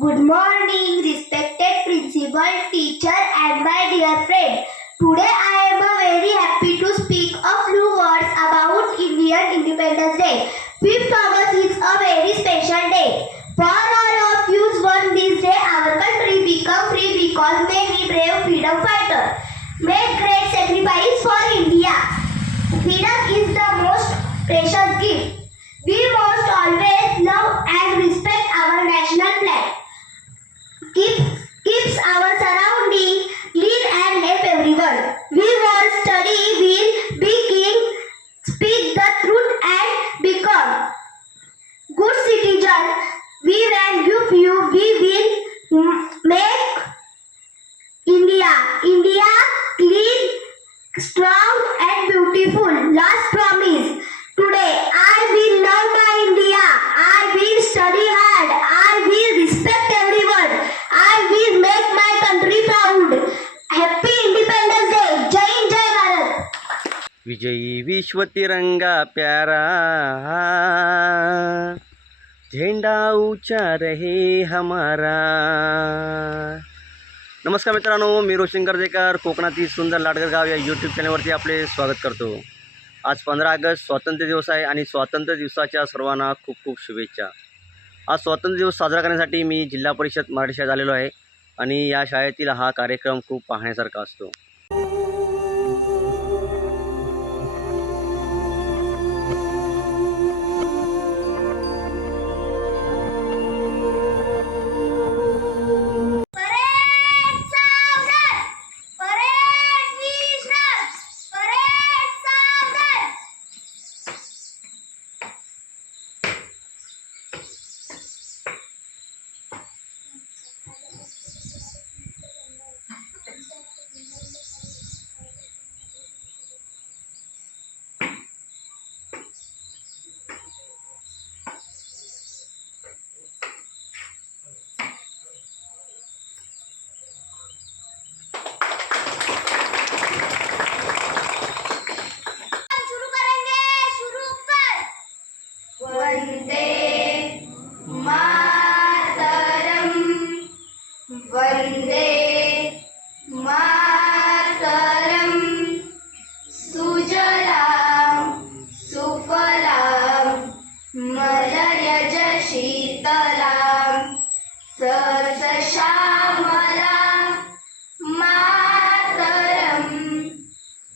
Good morning, respected principal, teacher, and my dear friend. Today I am very happy to speak a few words about Indian Independence Day. 5th August is a very special day. For all of you on this day, our country become free because many brave freedom fighters made great sacrifice for India. Freedom is the most precious gift. We must always love and respect our national flag. Keeps our surrounding clean and help everyone. We will study, will be king, speak the truth and become good citizen. We will make India clean, strong and beautiful. Last promise. Today I will love my India. I will study hard. I will respect everyone. I will make my country proud. Happy Independence Day. जय हिंद जय भारत. विजयी विश्व तिरंगा प्यारा, झेंडा ऊंचा रहे हमारा. नमस्कार मित्रांनो, मी रोशन गर्जेकर कोकणातील सुंदर लाडगर गाव या यूट्यूब चॅनलवरती आपले स्वागत करतो. आज 15 ऑगस्ट स्वातंत्र्य दिवस आहे आणि स्वातंत्र्य दिवसाच्या सर्वांना खूप खूप शुभेच्छा. आज स्वातंत्र्य दिवस साजरा करण्यासाठी मी जिल्हा परिषद मराठी शाळेत आलेलो आहे आणि या शाळेतील हा कार्यक्रम खूप पाहण्यासारखा असतो. वंदे मातरम सुजलाम सुफलाम मलयज शीतलाम सस्यश्यामलाम मातरम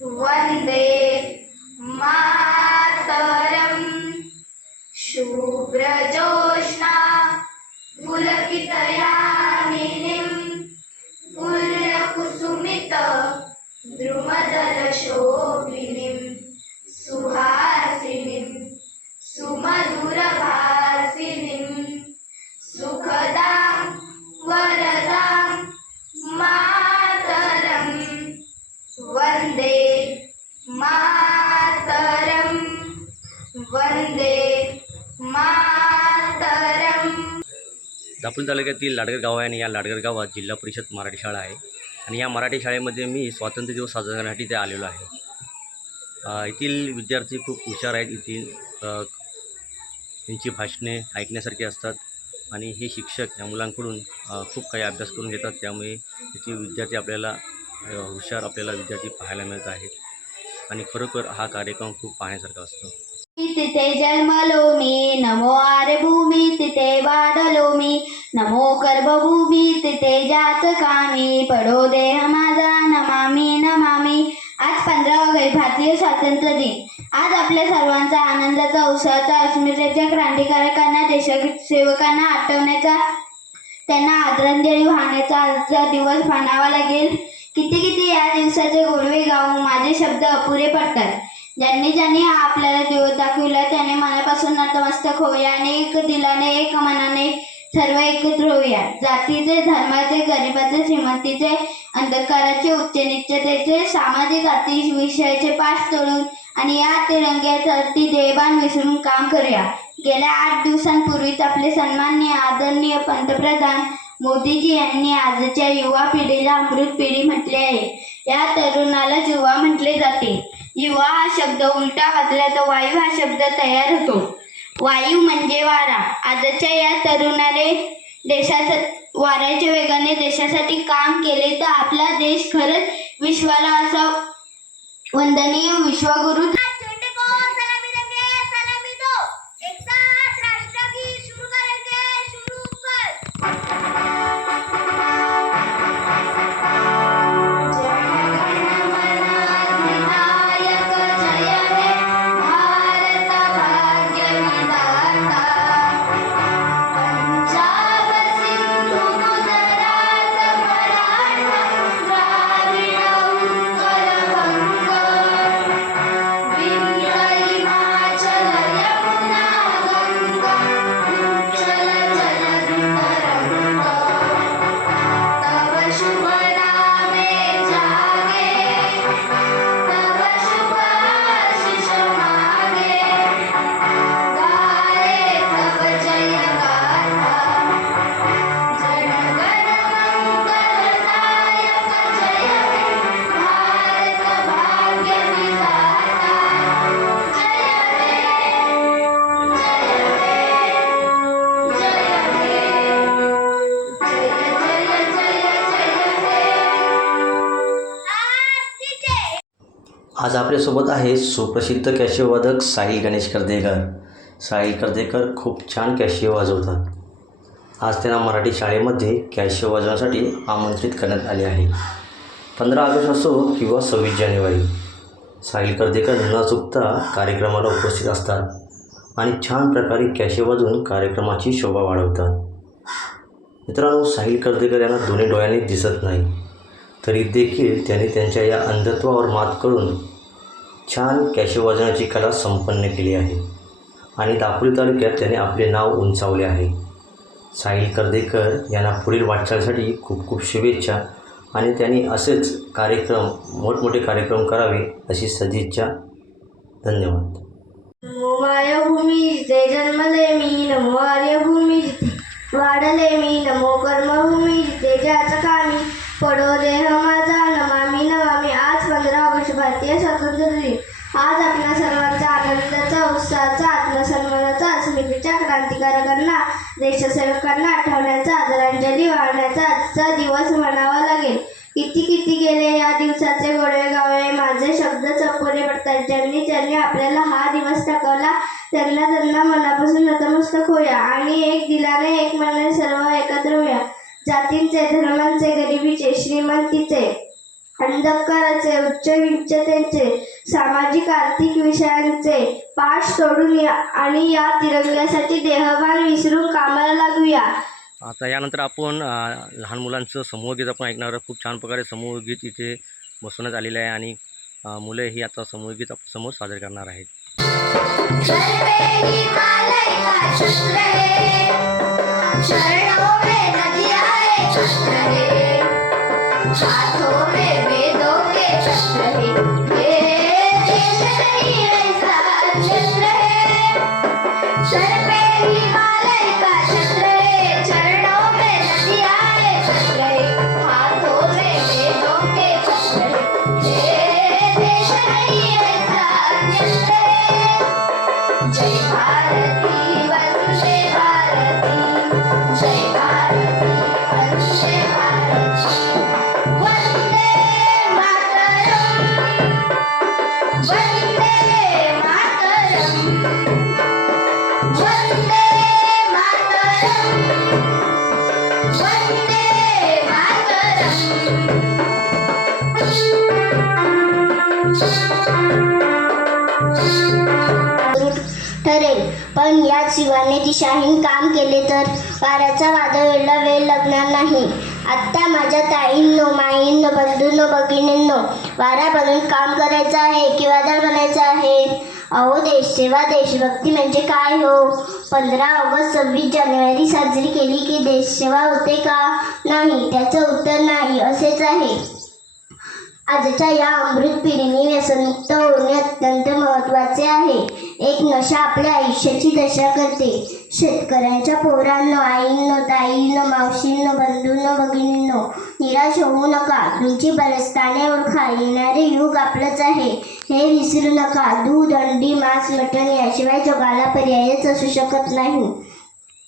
वंदे मातरम शुभ्रजोत्स्ना पुलकितयामिनीं पुण्यकुसुमित द्रुमदलशोभिनीं सुहासिनीं सुमधुरभासिनीं सुखदां वरदां मातरं वन्दे मातरं वन्दे मातरं. दापोली तालुक्यातील लाडगर गाव आहे आणि या लाडगर गावात जिल्हा परिषद मराठी शाळा आहे आणि या मराठी शाळेमध्ये मी स्वातंत्र्य दिवस साजरा करण्यासाठी इथे आलेलो आहे. येथील विद्यार्थी खूप हुशार आहेत. येथील त्यांची भाषणे ऐकण्यासारखी असतात आणि हे शिक्षक या मुलांकडून खूप काही अभ्यास करून घेतात. त्यामुळे येथील विद्यार्थी आपल्याला हुशार विद्यार्थी पाहायला मिळत आहेत आणि खरोखर हा कार्यक्रम खूप पाहण्यासारखा असतो. तिथे जन्मलो मी, नमो आर्यभूमी तिथे वाढलो मी, नमो गर्भभूमी तिथे जात कामी, पडो देह माझा नमामि नमामि. आज 15 ऑगस्ट भारतीय स्वातंत्र्य दिन. आज आपल्या सर्वांचा आनंदाचा, उत्साहाचा, अस्मितेच्या क्रांतिकारकांना, देशसेवकांना आठवण्याचा, त्यांना आदरांजली वाहण्याचा आजचा दिवस मानावा लागेल. किती या दिवसाचे गोडवे गाऊन माझे शब्द अपुरे पडतात. ज्यांनी आपल्याला दिवस दाखविला त्याने मनापासून नतमस्तक होऊया आणि एक दिलाने एक मनाने सर्व एकत्र होऊया. जातीचे, धर्माचे, गरिबाचे, श्रीमंतीचे, अंधकाराचे, उच्च नीचतेचे, सामाजिक अति विषयाचे पाठ तोडून आणि या तिरंग्यावरती देहभान विसरून काम करूया. गेल्या 8 दिवसांपूर्वीच आपले सन्माननीय आदरणीय पंतप्रधान मोदीजी यांनी आजच्या युवा पिढीला अमृत पिढी म्हटले आहे. या तरुणालाच युवा म्हटले जाते. युवा हा शब्द उलटा वाचला तर वायू हा शब्द तयार होतो. वायू म्हणजे वारा. आजच्या या तरुणाने वाऱ्याच्या वेगाने देशासाठी काम केले तर आपला देश खरंच विश्वाला असा वंदनीय विश्वगुरु आज आपल्यासोबत आहे सुप्रसिद्ध कॅशिओ वादक साहिल गणेश कर्देकर. साहिल कर्देकर खूप छान कॅशिओ वाजवतात. आज त्यांना मराठी शाळेमध्ये कॅशिओ वाजवण्यासाठी आमंत्रित करण्यात आले आहे. 15 ऑगस्ट असो किंवा 26 जानेवारी, साहिल कर्देकर न चुकता कार्यक्रमाला उपस्थित असतात आणि छान प्रकारे कॅशिओ वाजवून कार्यक्रमाची शोभा वाढवतात. मित्रांनो, साहिल कर्देकर यांना दोन्ही डोळ्यांनी दिसत नाही, तरी देखील त्यांनी त्यांच्या या अंधत्वावर मात करून छान कॅशिओ वाजवण्याची कला संपन्न केली आहे आणि दापोली तालुक्यात त्याने आपले नाव उंचावले आहे. साहिल कर्देकर यांना पुढील वाटचालीसाठी खूप खूप शुभेच्छा आणि त्यांनी असेच मोठमोठे कार्यक्रम करावे अशी सदिच्छा. धन्यवाद. नमो मायभूमी जिथे जन्मले मी, नमो आर्यभूमी जिथे वाढले मी, नमो कर्मभूमी जिथे ज्याचं कामी पडो देह माझा नमामि नमामि. आज 15 ऑगस्ट भारतीय स्वातंत्र्य दिन. आज आपल्या सर्वांचा आनंदाचा, उत्साहाचा, आत्मसन्मानाचा, अस्मितेच्या क्रांतिकारकांना, देशसेवकांना आठवण्याचा, आदरांजली वाहण्याचा आजचा दिवस म्हणावा लागेल. किती गेले या दिवसाचे गोडवे गावे, माझे शब्द चपोरे पडतात. ज्यांनी आपल्याला हा दिवस दाखवला त्यांना मनापासून नतमस्तक होऊया आणि एक दिलाने एक मनाने सर्व एकत्र होऊया. जातींचे, धर्मांचे, गरिबीचे, श्रीमंतीचे, अंधकाराचे, उच्च नीचतेचे, सामाजिक आर्थिक विषयांचे पाठ सोडून आणि या तिरंग्यासाठी देहभान विसरून कामाला लागूया. आता यानंतर आपण लहान मुलांचं समूहगीत आपण ऐकणार. खूप छान प्रकारे समूहगीत इथे बसवण्यात आलेलं आहे आणि मुले ही आता समूहगीत आपण समोर सादर करणार आहेत. हाथों में वेदों के शस्त्र है, ये देश नहीं ऐसा शस्त्र है. सर पे हिमालय का शस्त्र है, चरणों में नदियां है शस्त्र है. हाथों में वेदों के शस्त्र है, ये देश नहीं ऐसा शस्त्र है. जय भारती वंदे भारती, जय भारती वंदे भारती. ठरेल, पण या शिवाने दिशाहीन काम केले तर वाऱ्याचा वादळाला वेळ लागणार नाही. आत्ता माझ्या ताईंनो, माईंनो, बंधूंनो, भगिनींनो, वारा बनून काम करायचं आहे की वादळ बनायचं आहे? अहो, देशसेवा, देशभक्ती म्हणजे काय हो? 15 ऑगस्ट 26 जानेवारी साजरी केली की देशसेवा होते का? नाही, त्याचं उत्तर नाही असेच आहे. आजच्या या अमृत पिढीने व्यसनमुक्त होणे अत्यंत महत्त्वाचे आहे. एक नशा आपल्या आयुष्याची दशा करते. शेतकऱ्यांच्या पोरांनो, आईंनो, ताईंनो, मावशींनो, बंधूंनो, भगिनींनो, निराश होऊ नका. तुमची बरस्थाने ओळखा. येणारे युग आपलंच आहे हे विसरू नका. दूध, अंडी, मांस, मटण याशिवाय जगाला पर्यायच असू शकत नाही.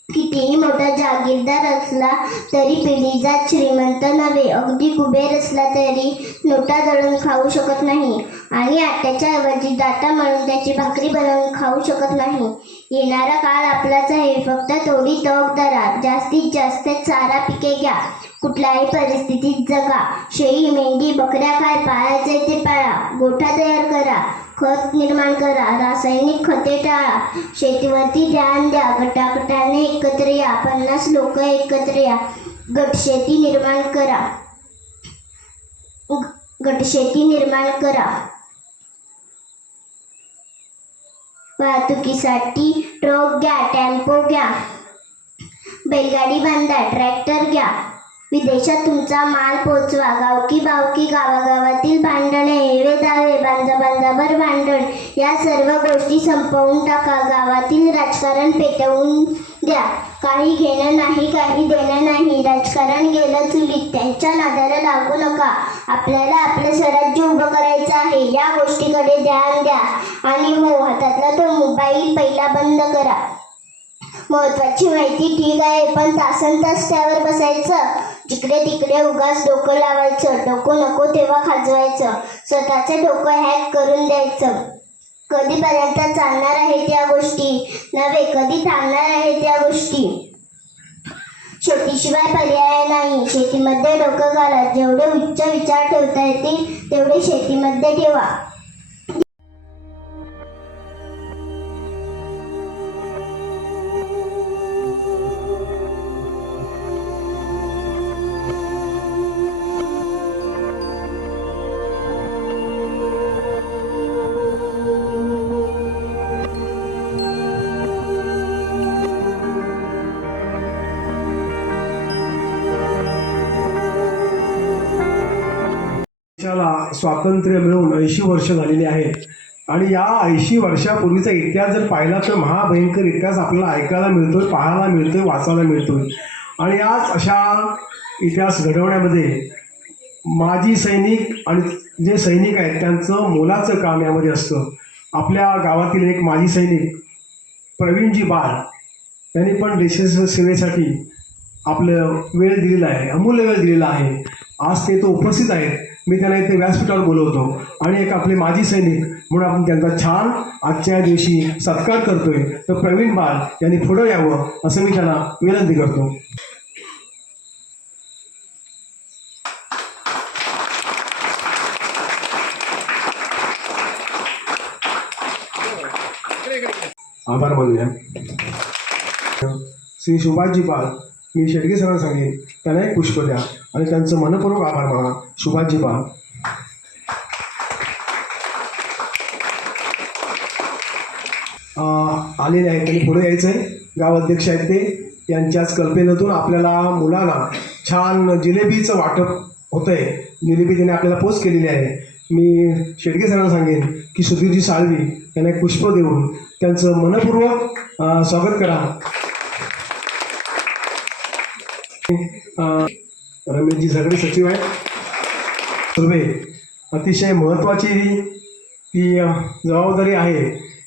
कितीही मोठा जागीरदार असला तरी पिढीजात श्रीमंत नव्हे. अगदी कुबेर असला तरी नोटा दळून खाऊ शकत नाही आणि आट्याच्या ऐवजी डाटा मळून त्याची भाकरी बनवून खाऊ शकत नाही. येणारा काळ आपलाच आहे. फक्त थोडी तग धरा. जास्तीत जास्त चारा पिके घ्या. कुठल्याही परिस्थितीत जगा. शेळी, मेंढी, बकऱ्या काय पाळायचे ते पाळा. गोठा तयार करा. खत निर्माण करा. रासायनिक खते टाळा. शेतीवरती ध्यान द्या. गटागटाने एकत्र या. 50 लोक एकत्र या. गटशेती निर्माण करा. गटशेती निर्माण करा. वाहतुकीसाठी ट्रक घ्या. टेम्पो घ्या. बैलगाडी बांधा. ट्रॅक्टर घ्या. विदेशात तुमचा माल पोचवा. गावकी बावकी गावागावातील भांडणे, हेवे दावे, बांजाबांजावर भांडण या सर्व गोष्टी संपवून टाका. गावातील राजकारण पेटवून द्या. काही घेणं नाही, काही देणं नाही. राजकारण गेलं चुलीत. त्यांच्या नादाला लागू नका. आपल्याला आपलं स्वराज्य उभं करायचं आहे. या गोष्टीकडे ध्यान द्या. आणि हो, हातातला तो मोबाईल पहिला बंद करा. महत्वाची माहिती ठीक आहे, पण तासनतास त्यावर बसायचं. जिकडे तिकडे उगाच डोकं लावायचं. डोकं नको तेव्हा खाजवायचं. स्वतःचं डोकं हॅक करून द्यायचं. कधीपर्यंत चालणार आहे त्या गोष्टी नव्हे, कधी थांबणार आहे त्या गोष्टी. शेतीशिवाय पर्याय नाही. शेतीमध्ये डोकं घाला. जेवढे उच्च विचार ठेवता येतील तेवढे शेतीमध्ये ठेवा. देशाला स्वातंत्र्य मिळून 80 वर्ष झालेली आहेत आणि या 80 वर्षापूर्वीचा इतिहास जर पाहिला तर महाभयंकर इतिहास आपल्याला ऐकायला मिळतोय, पाहायला मिळतोय, वाचायला मिळतोय. आणि आज अशा इतिहास घडवण्यामध्ये माजी सैनिक आणि जे सैनिक आहेत त्यांचं मोलाचं काम यामध्ये असतं. आपल्या गावातील एक माजी सैनिक प्रवीणजी बाळ यांनी पण देशसेवेसाठी आपलं वेळ दिलेला आहे, अमूल्य वेळ दिलेला आहे. आज ते तो उपस्थित आहेत. मी त्यांना इथे व्यासपीठावर बोलवतो आणि एक आपले माजी सैनिक म्हणून आपण त्यांचा छान आजच्या दिवशी सत्कार करतोय. तर प्रवीण बाळ यांनी पुढं यावं असं मी त्यांना विनंती करतो. आभार मानूया. श्री सुभाषजी बाळ, मी शेडगे सरांना सांगेन त्यांना एक पुष्प द्या आणि त्यांचं मनपूर्वक आभार माना. सुभाषजी बाळ आलेले आहेत, त्यांनी पुढे यायचं आहे. गाव अध्यक्ष आहेत ते. यांच्याच कल्पनेतून आपल्याला मुलांना छान जिलेबीचं वाटप होतं आहे. जिलेबी त्यांनी आपल्याला पोच केलेली आहे. मी शेडगे सरांना सांगेन की सुधीरजी साळवी यांना एक पुष्प देऊन त्यांचं मनपूर्वक स्वागत करा. रमेशजी सगळे सचिव आहेत. सुर्वे अतिशय महत्त्वाची ती जबाबदारी आहे.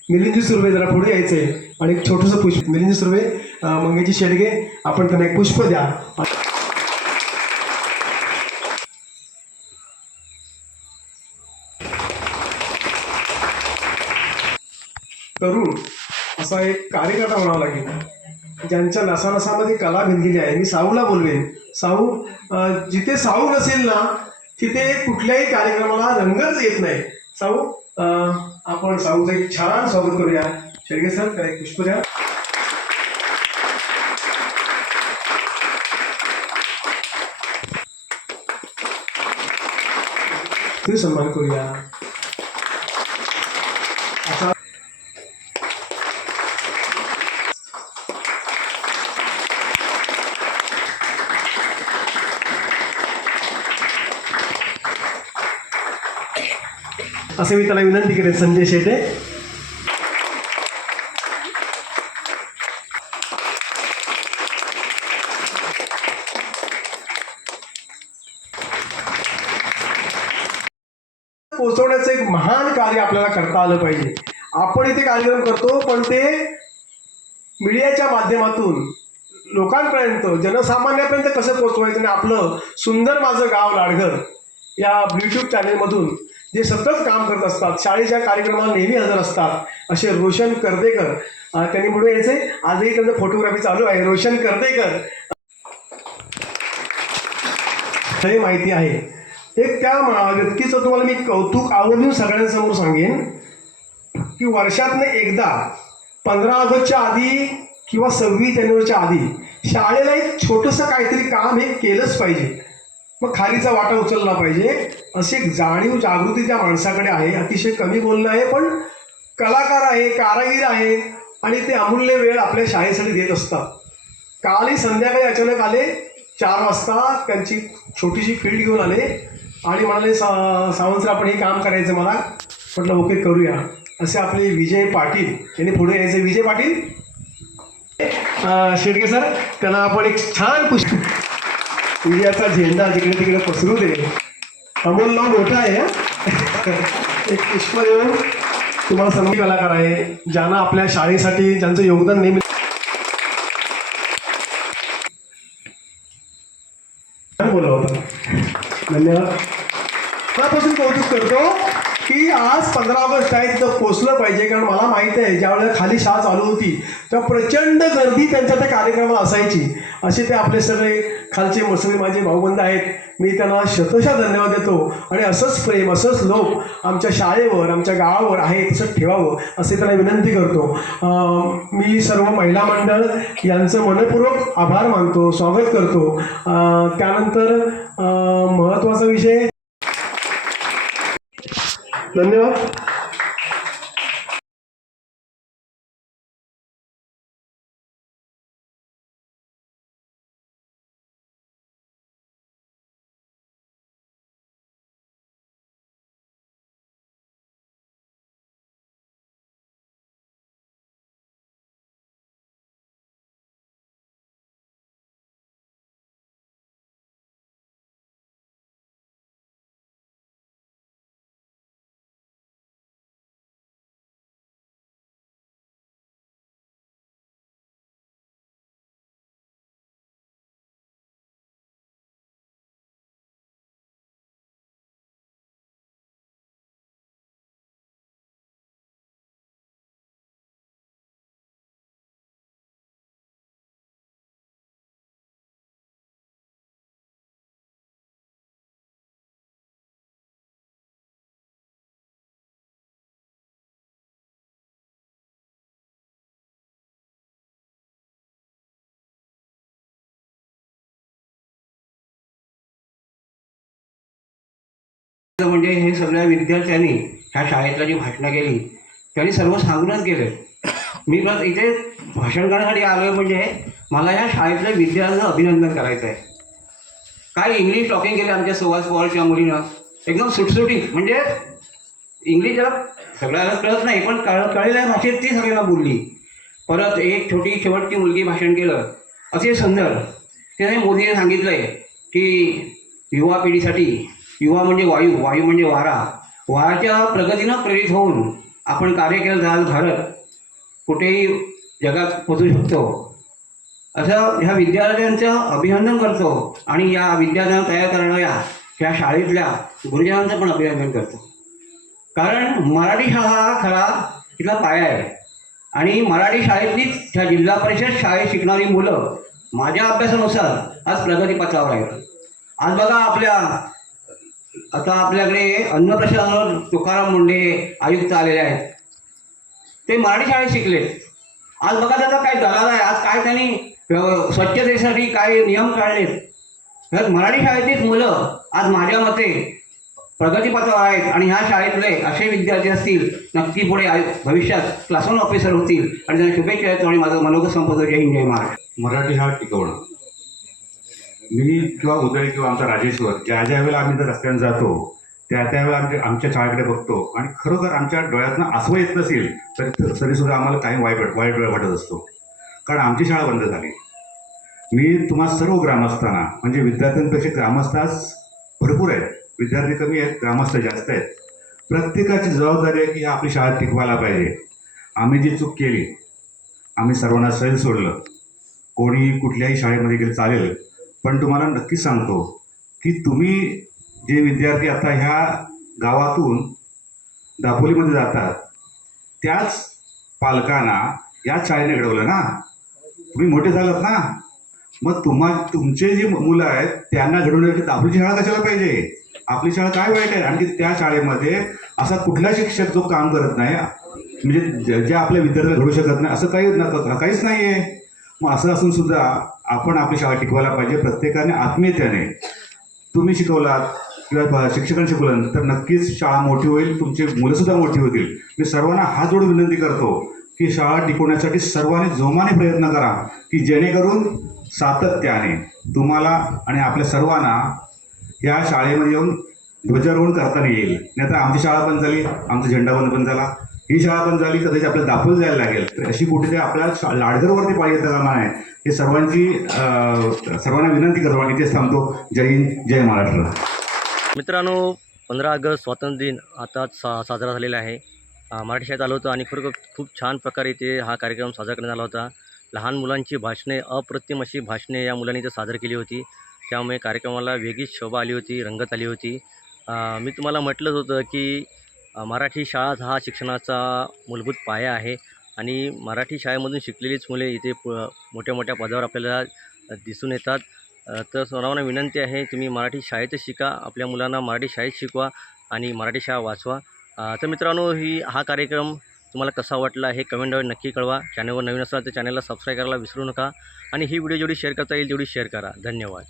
मिलिंदजी सुर्वे जरा पुढे यायचं आहे आणि एक छोटंसं पुष्प. मिलिंदजी सुर्वे, मंगेशजी शेडगे, आपण त्यांना एक पुष्प द्या. तरुण असा एक कार्यकर्ता म्हणावा लागेल ज्यांच्या नसानसामध्ये कला भिनलेली आहे. मी साऊला बोलवेन. साऊ, जिथे साऊ नसेल ना तिथे कुठल्याही कार्यक्रमाला रंगच येत नाही. साऊ, आपण साऊचं एक छान स्वागत करूया. शेडगे सर, त्याला एक पुष्प द्या. तुम्ही सन्मान करूया. असे मी त्याला विनंती करेन. संजय शेटे. पोहोचवण्याचं एक महान कार्य आपल्याला करता आलं पाहिजे. आपण इथे कार्यक्रम करतो पण ते मीडियाच्या माध्यमातून लोकांपर्यंत जनसामान्यापर्यंत कसं पोचवायचं आणि आपलं सुंदर माझं गाव लाडघर या यूट्यूब चॅनेलमधून जे सतत काम करत असतात, शाळेच्या कार्यक्रमाला नेहमी हजर असतात असे रोशन कर्देकर, त्यांनी पुढे यायचे. आजही त्यांचं फोटोग्राफी चालू आहे. रोशन कर्देकर हे माहिती आहे. एक त्या व्यक्तीचं तुम्हाला मी कौतुक आवर्जून सगळ्यांसमोर सांगेन की वर्षातनं एकदा 15 ऑगस्टच्या आधी किंवा 26 जानेवारीच्या आधी शाळेला एक छोटंसं काहीतरी काम हे केलंच पाहिजे, मग खारीचा वाटा उचलला पाहिजे. अशी एक जाणीव जागृती त्या माणसाकडे आहे. अतिशय कमी बोलणं आहे, पण कलाकार आहे, कारागीर आहे आणि ते अमूल्य वेळ आपल्या शाळेसाठी देत असतात. कालही संध्याकाळी अचानक आले 4 वाजता, त्यांची छोटीशी फील्ड घेऊन आले आणि म्हणाले सावंत सर आपण हे काम करायचं मला. म्हटलं ओके करूया. असे आपले विजय पाटील यांनी पुढे यायचे. विजय पाटील शेडगे सर, त्यांना आपण एक छान विजयाचा झेंडा तिकडे तिकडे पसरू दे. अमोल नाव मोठं आहे. एक पुष्प देऊन तुम्हाला संगीत कलाकार आहे ज्यांना आपल्या शाळेसाठी ज्यांचं योगदान नेहमी बोलला होता. धन्यवाद. त्यापासून कौतुक करतो की आज 15 ऑगस्ट आहे तिथं पोचलं पाहिजे, कारण मला माहिती आहे ज्यावेळेला खाली शाळा चालू होती तेव्हा प्रचंड गर्दी त्यांच्या त्या कार्यक्रमाला असायची. असे ते आपले सगळे खालचे मुस्लिम माझे भाऊबंद आहेत, मी त्यांना शतशः धन्यवाद देतो. आणि असंच प्रेम, असंच लोक आमच्या शाळेवर, आमच्या गावावर आहे तसं ठेवावं असे त्यांना विनंती करतो. मी सर्व महिला मंडळ यांचं मनपूर्वक आभार मानतो, स्वागत करतो. त्यानंतर महत्त्वाचा विषय. धन्यवाद. म्हणजे हे सगळ्या विद्यार्थ्यांनी ह्या शाळेतल्या जी भाषणं केली त्यांनी सर्व सांगूनच गेले. मी बस इथे भाषण करण्यासाठी आलो आहे, म्हणजे मला ह्या शाळेतल्या विद्यार्थ्यांचं अभिनंदन करायचं आहे. काय इंग्लिश टॉकिंग केलं आमच्या सुहास पवारच्या मुलीनं, एकदम सुटसुटीत. म्हणजे इंग्लिश जरा सगळ्यांना कळत नाही, पण कळलेल्या भाषेत ती सगळ्यांना बोलली. परत एक छोटी शेवटची मुलगी भाषण केलं असे सुंदर. त्याने मोदीने सांगितलं आहे की युवा पिढीसाठी, युवा म्हणजे वायू, वायू म्हणजे वारा, वाराच्या प्रगतीनं प्रेरित होऊन आपण कार्य केलं तर भारत कुठेही जगात पोचू शकतो. असं ह्या विद्यार्थ्यांचं अभिनंदन करतो आणि या विद्यार्थ्यांना तयार करणाऱ्या ह्या शाळेतल्या गुरुजनांचं पण अभिनंदन करतो. कारण मराठी शाळा हा खरा तिथला पाया आहे आणि मराठी शाळेतलीच ह्या जिल्हा परिषद शाळेत शिकणारी मुलं माझ्या अभ्यासानुसार आज प्रगतीपथावर आहेत. आज बघा आता आपल्याकडे अन्न प्रशासनावर तुकाराम मुंडे आयुक्त आलेले आहेत, ते मराठी शाळेत शिकलेत. आज बघा त्याचा काय दलाल आहे, आज काय त्यांनी स्वच्छतेसाठी काय नियम काढलेत. तर मराठी शाळेतलीच मुलं आज माझ्या मते प्रगतीपथावर आहेत आणि ह्या शाळेतले असे विद्यार्थी असतील नक्की पुढे भविष्यात क्लासरूम ऑफिसर होतील आणि त्यांना शुभेच्छा देतो आणि माझं मनोगत संपवतो. जय हिंद, जय महाराष्ट्र. मराठी शाळा टिकवणं. मी किंवा उदय किंवा आमचा राजेश्वर ज्या वेळेला आम्ही जर रस्त्याने जातो त्यावेळेला आमच्या शाळेकडे बघतो आणि खरोखर आमच्या डोळ्यातनं आसवं येत नसेल तरीसुद्धा आम्हाला काही वाईट वेळ वाटत असतो, कारण आमची शाळा बंद झाली. मी तुम्हा सर्व ग्रामस्थांना, म्हणजे विद्यार्थ्यांपेक्षा ग्रामस्थाच भरपूर आहेत, विद्यार्थी कमी आहेत, ग्रामस्थ जास्त आहेत. प्रत्येकाची जबाबदारी आहे की आपली शाळा टिकवायला पाहिजे. आम्ही जी चूक केली, आम्ही सर्वांना सैल सोडलं कोणी कुठल्याही शाळेमध्ये गेलं चालेल, पण तुम्हाला नक्कीच सांगतो की तुम्ही जे विद्यार्थी आता ह्या गावातून दापोलीमध्ये जातात त्याच पालकांना याच शाळेने घडवलं ना. तुम्ही मोठे झालात ना, मग तुमचे जी मुलं आहेत त्यांना घडवण्यासाठी दापोलीची शाळा कशाला पाहिजे? आपली शाळा काय वाईट आहे? आणखी त्या शाळेमध्ये असा कुठला शिक्षक जो काम करत नाही, म्हणजे जे आपल्या विद्यार्थ्याला घडू शकत नाही असं काहीच नाही आहे. मग असं असून सुद्धा आपण आपली शाळा टिकवायला पाहिजे. प्रत्येकाने आत्मीयतेने तुम्ही शिकवलात किंवा शिक्षकांनी शिकवलं तर नक्कीच शाळा मोठी होईल, तुमची मुलंसुद्धा मोठी होतील. मी सर्वांना हात जोडून विनंती करतो की शाळा टिकवण्यासाठी सर्वांनी जोमाने प्रयत्न करा, की जेणेकरून सातत्याने तुम्हाला आणि आपल्या सर्वांना या शाळेमध्ये येऊन ध्वजारोहण करता येईल. नाहीतर आमची शाळा बंद झाली, आमचा झेंडा बंद झाला, ही शाळा बंद झाली, कदाचित आपल्याला दापोली जायला लागेल. तर अशी कुठेतरी आपल्याला लाडघरवरती पाहिजे कामा आहे. हे सर्वांना विनंती करतो आणि इथेच थांबतो. जय हिंद, जय महाराष्ट्र. मित्रांनो, 15 ऑगस्ट स्वातंत्र्य दिन आताच साजरा झालेला आहे. मराठी शाळेत आलो होतो आणि खरोखर खूप छान प्रकारे इथे हा कार्यक्रम साजरा करण्यात आला होता. लहान मुलांची भाषणे, अप्रतिम अशी भाषणे या मुलांनी इथे सादर केली होती. त्यामुळे कार्यक्रमाला वेगळीच शोभा आली होती, रंगत आली होती. मी तुम्हाला म्हटलंच होतं की मराठी शाळा हा शिक्षणाचा मूलभूत पाया आहे आणि मराठी शाळेमधून शिकलेलीच मुले इथे मोठ्या मोठ्या पदावर आपल्याला दिसून येतात. तर सर्वांना विनंती आहे, तुम्ही मराठी शाळेतच शिका, आपल्या मुलांना मराठी शाळेत शिकवा आणि मराठी शाळा वाचवा. तर मित्रांनो, हा कार्यक्रम तुम्हाला कसा वाटला हे कमेंटवर नक्की कळवा. चॅनलवर नवीन असाल तर चॅनलला सबस्क्राईब करायला विसरू नका आणि ही व्हिडिओ जेवढी शेअर करता येईल तेवढी शेअर करा. धन्यवाद.